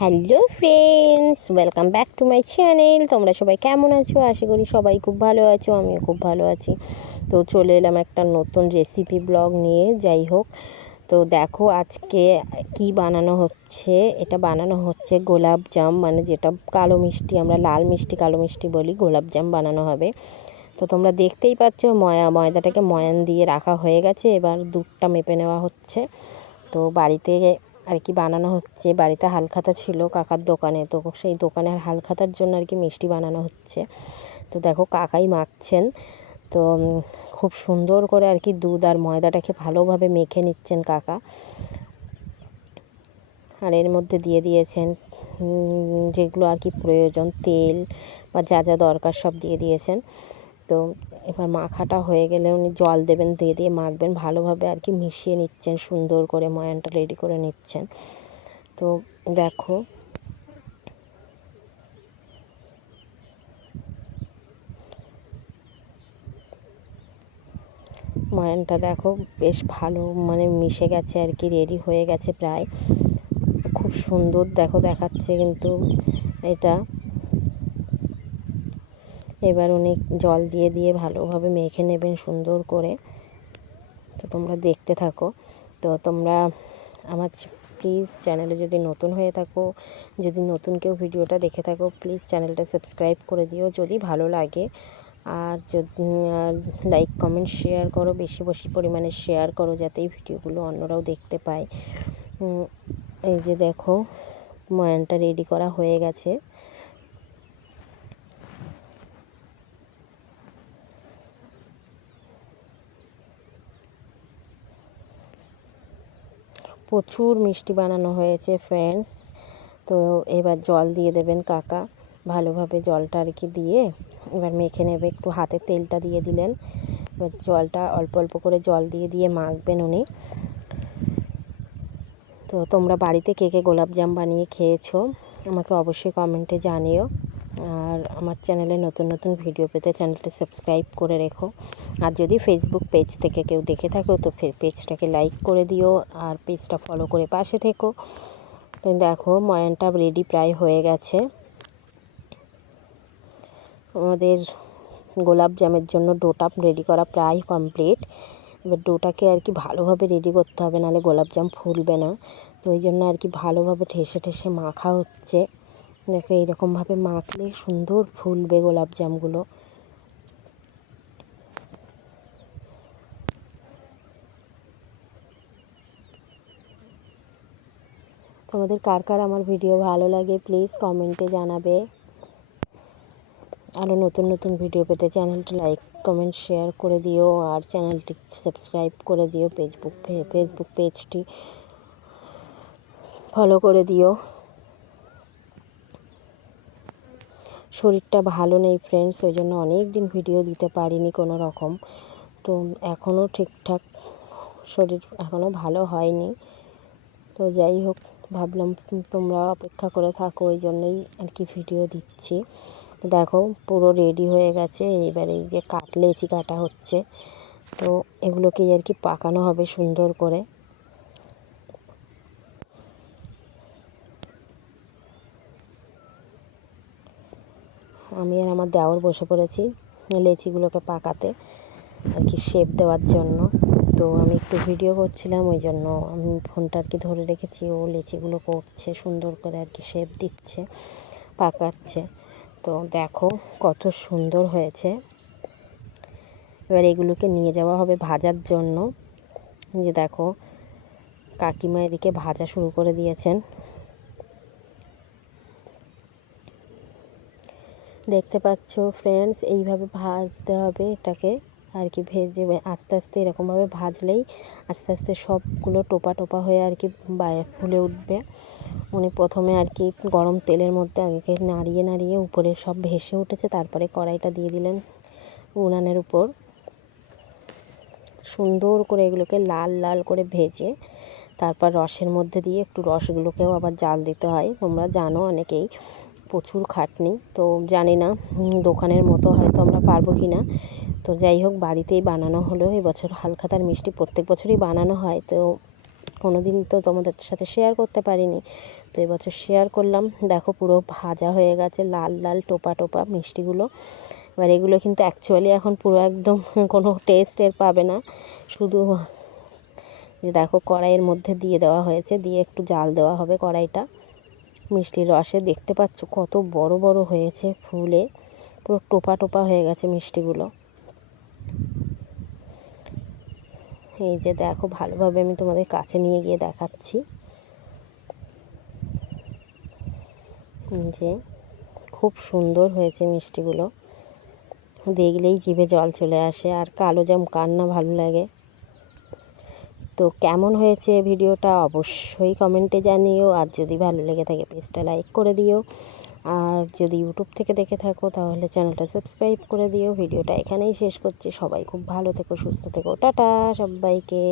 Hello friends, welcome back to my channel. তোমরা সবাই কেমন আছো? আশা করি সবাই খুব ভালো আছো, আমিও খুব ভালো আছি। তো চলে এলাম একটা নতুন রেসিপি ব্লগ নিয়ে। যাই হোক, তো দেখো আজকে কি বানানো হচ্ছে। এটা বানানো হচ্ছে গোলাপ জাম, মানে যেটা কালো মিষ্টি, আমরা লাল মিষ্টি কালো মিষ্টি বলি, গোলাপ জাম বানানো হবে। তো তোমরা দেখতেই পাচ্ছ ময়দাটাকে ময়ান দিয়ে রাখা হয়ে গেছে। এবার দুধটা মেপে নেওয়া হচ্ছে। তো বাড়িতে আর কি বানানো হচ্ছে। বাড়িতে হালখাতা ছিল কাকার দোকানে, তো সেই দোকানের হালখাতার জন্য আর কি মিষ্টি বানানো হচ্ছে। তো দেখো কাকাই মাখছেন। তো খুব সুন্দর করে আর কি দুধ আর ময়দাটাকে ভালোভাবে মেখে নিচ্ছেন কাকা। আর এর মধ্যে দিয়ে দিয়েছেন যেগুলো আর কি প্রয়োজন, তেল বা যা যা দরকার সব দিয়ে দিয়েছেন। তো এবার মাখাটা হয়ে গেলে উনি জল দেবেন, দিয়ে মাখবেন ভালোভাবে আর কি, মিশিয়ে নিচ্ছেন সুন্দর করে, ময়ানটা রেডি করে নিচ্ছেন। তো দেখো ময়ানটা দেখো বেশ ভালো মানে মিশে গেছে আর কি, রেডি হয়ে গেছে প্রায়। খুব সুন্দর দেখো দেখাচ্ছে কিন্তু এটা। এবার উনি জল দিয়ে ভালোভাবে মেখে নেবেন সুন্দর করে। তো তোমরা দেখতে থাকো। তো তোমরা আমার প্লিজ চ্যানেলে যদি নতুন হয়ে থাকো, যদি নতুন কেউ ভিডিওটা দেখে থাকো, প্লিজ চ্যানেলটা সাবস্ক্রাইব করে দিও যদি ভালো লাগে। আর যদি লাইক কমেন্ট শেয়ার করো, বেশি বেশি পরিমাণে শেয়ার করো, যাতে এই ভিডিওগুলো অন্যরাও দেখতে পায়। এই যে দেখো ময়ানটা রেডি করা হয়ে গেছে। প্রচুর মিষ্টি বানানো হয়েছে ফ্রেন্ডস। তো এবার জল দিয়ে দেবেন কাকা, ভালোভাবে জলটা আর কি দিয়ে এবার মেখে নেবে। একটু হাতে তেলটা দিয়ে দিলেন, এবার জলটা অল্প অল্প করে জল দিয়ে মাখবেন উনি। তো তোমরা বাড়িতে কে কে গোলাপজাম বানিয়ে খেয়েছো আমাকে অবশ্যই কমেন্টে জানিও। আর আমার চ্যানেলে নতুন নতুন ভিডিও পেতে চ্যানেলটা সাবস্ক্রাইব করে রেখো। আর যদি ফেসবুক পেজ থেকে কেউ দেখে থাকো তো পেজটাকে লাইক করে দিও, আর পেজটা ফলো করে পাশে থেকো। তো দেখো ময়ানটা রেডি প্রায় হয়ে গেছে। আমাদের গোলাপ জামের জন্য ডোটা রেডি করা প্রায় কমপ্লিট। এবার ডোটাকে আর কি ভালোভাবে রেডি করতে হবে, নাহলে গোলাপ জাম ফুলবে না। তো ওই জন্য আর কি ভালোভাবে ঠেসে ঠেসে মাখা হচ্ছে। দেখো এইরকমভাবে মাখলে সুন্দর ফুলবে গোলাপ জামগুলো। তোমাদের কার কার আমার ভিডিও ভালো লাগে প্লিজ কমেন্টে জানাবে। আরও নতুন নতুন ভিডিও পেতে চ্যানেলটা লাইক কমেন্ট শেয়ার করে দিও, আর চ্যানেলটি সাবস্ক্রাইব করে দিও। ফেসবুক পেজটি ফলো করে দিও। শরীরটা ভালো নেই ফ্রেন্ডস, ওই জন্য অনেক দিন ভিডিও দিতে পারিনি কোনো রকম। তো এখনও ঠিকঠাক শরীর এখনও ভালো হয়নি। তো যাই হোক, ভাবলাম তোমরা অপেক্ষা করে থাকো, ওই জন্যই আর কি ভিডিও দিচ্ছি। দেখো পুরো রেডি হয়ে গেছে। এবারে এই যে লেচি কাটা হচ্ছে। তো এগুলোকেই আর কি পাকানো হবে সুন্দর করে। আমি আর আমার দেওর বসে পড়েছি লেচিগুলোকে পাকাতে আর কি, শেপ দেওয়ার জন্য। তো আমি একটু ভিডিও করছিলাম, ওই জন্য আমি ফোনটা আর কি ধরে রেখেছি। ও লেচিগুলো করছে সুন্দর করে আর কি, শেপ দিচ্ছে, পাকাচ্ছে। তো দেখো কত সুন্দর হয়েছে। এবার এগুলোকে নিয়ে যাওয়া হবে ভাজার জন্য। যে দেখো কাকিমা এদিকে ভাজা শুরু করে দিয়েছেন। দেখতে পাচ্ছ ফ্রেন্ডস, এইভাবে ভাজতে হবে এটাকে আর কি, ভেজে আস্তে আস্তে এরকমভাবে ভাজলেই আস্তে আস্তে সবগুলো টোপা টোপা হয়ে আর কি ফুলে উঠবে। উনি প্রথমে আর কি গরম তেলের মধ্যে আগে নাড়িয়ে নাড়িয়ে উপরে সব ভেসে উঠেছে, তারপরে কড়াইটা দিয়ে দিলেন উনানের উপর। সুন্দর করে এগুলোকে লাল লাল করে ভেজে তারপর রসের মধ্যে দিয়ে একটু রসগুলোকেও আবার জাল দিতে হয়। তোমরা জানো অনেকেই, প্রচুর খাটনি। তো জানি না দোকানের মতো হয়তো আমরা পারবো কি না। তো যাই হোক, বাড়িতেই বানানো হলো এবছর। হালখাতার মিষ্টি প্রত্যেক বছরই বানানো হয়, তো কোনো দিন তো তোমাদের সাথে শেয়ার করতে পারিনি। তো এবছর শেয়ার করলাম। দেখো পুরো ভাজা হয়ে গেছে, লাল লাল টোপা টোপা মিষ্টিগুলো। এবার এগুলো কিন্তু অ্যাকচুয়ালি এখন পুরো একদম কোনো টেস্টের পাবে না, শুধু দেখো কড়াইয়ের মধ্যে দিয়ে দেওয়া হয়েছে, দিয়ে একটু জাল দেওয়া হবে কড়াইটা মিষ্টির রসে। দেখতে পাচ্ছ কত বড় বড় হয়েছে, ফুলে পুরো টোপা টোপা হয়ে গেছে মিষ্টিগুলো। এই যে দেখো ভালোভাবে আমি তোমাদের কাছে নিয়ে গিয়ে দেখাচ্ছি, যে খুব সুন্দর হয়েছে মিষ্টিগুলো, দেখলেই জিভে জল চলে আসে। আর কালো জাম কার না ভালো লাগে। তো কেমন হয়েছে ভিডিওটা অবশ্যই কমেন্টে জানিও, আর যদি ভালো লেগে থাকে পেজটা লাইক করে দিও, আর যদি ইউটিউব থেকে দেখে থাকো তাহলে চ্যানেলটা সাবস্ক্রাইব করে দিও। ভিডিওটা এখানেই শেষ করছি। সবাই খুব ভালো থেকো, সুস্থ থেকো, টাটা সবাইকে।